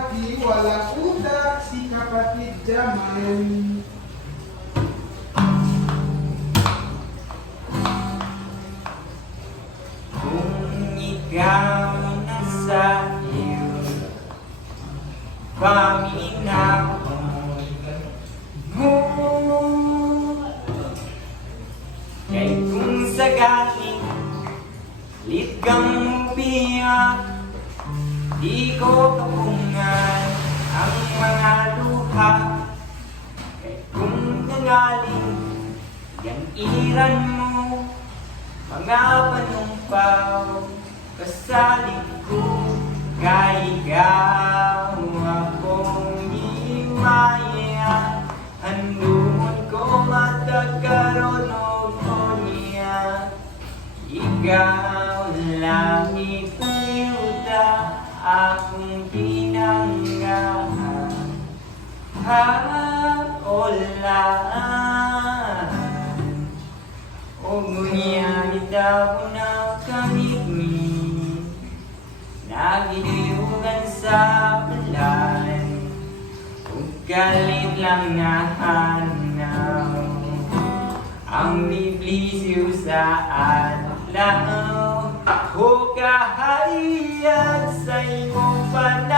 lalaki, walang utak, si kapatid Jamal. Kung ikaw nasa iyo, paminahon mo. Kay kung sakaling lit kang umiyak, di ko kapungan ang mga luha. Kay kung nangaling yan iran mo, mga panumpaw kasaling ko. Kay ikaw akong himaya, handungon ko matagkaroon o niya. Ikaw lang ipiyuta akong pinanggahan. Haolaan o ngunyan itaw na kamit-mit, nagidiyugan sa balan, kung galit lang nahanaw ang biblisyo sa adlaw. O kahayag sa imong panahon,